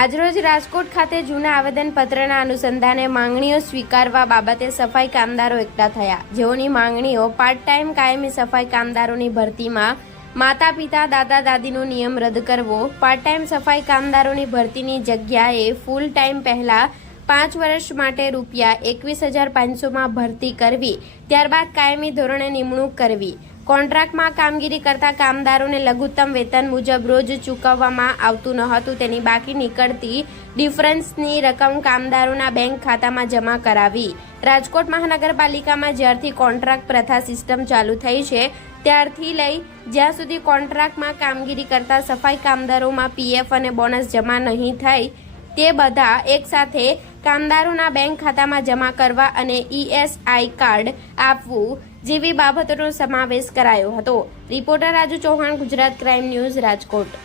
આજરોજ રાજકોટ ખાતે જૂના આવેદનપત્રના અનુસંધાને માંગણીઓ સ્વીકારવા બાબતે સફાઈ કામદારો એકઠા થયા. જેઓની માંગણીઓ પાર્ટ ટાઈમ કાયમી સફાઈ કામદારોની ભરતીમાં માતા પિતા દાદા દાદીનો નિયમ રદ કરવો પાર્ટ ટાઈમ સફાઈ કામદારોની ભરતીની જગ્યાએ ફૂલ ટાઈમ પહેલા પાંચ વર્ષ માટે રૂપિયા એકવીસ હજાર પાંચસોમાં ભરતી કરવી, ત્યારબાદ કાયમી ધોરણે નિમણૂક કરવી. કોન્ટ્રાક્ટમાં કામગીરી કરતા કામદારોને લઘુત્તમ વેતન મુજબ રોજ ચૂકવવામાં આવતું ન હતું, તેની બાકી નીકળતી ડિફરન્સની રકમ કામદારોના બેંક ખાતામાં જમા કરાવી. રાજકોટ મહાનગરપાલિકામાં જ્યારથી કોન્ટ્રાક્ટ પ્રથા સિસ્ટમ ચાલુ થઈ છે, ત્યારથી લઈ જ્યાં સુધી કોન્ટ્રાક્ટમાં કામગીરી કરતા સફાઈ કામદારોમાં પીએફ અને બોનસ જમા નહીં થાય તે બધા એકસાથે કામદારોના બેંક ખાતામાં જમા કરવા અને ઈએસઆઈ કાર્ડ આપવું જેવી બાબતોનો સમાવેશ કરાયો હતો. Reporter Raju Chauhan, Gujarat crime news Rajkot.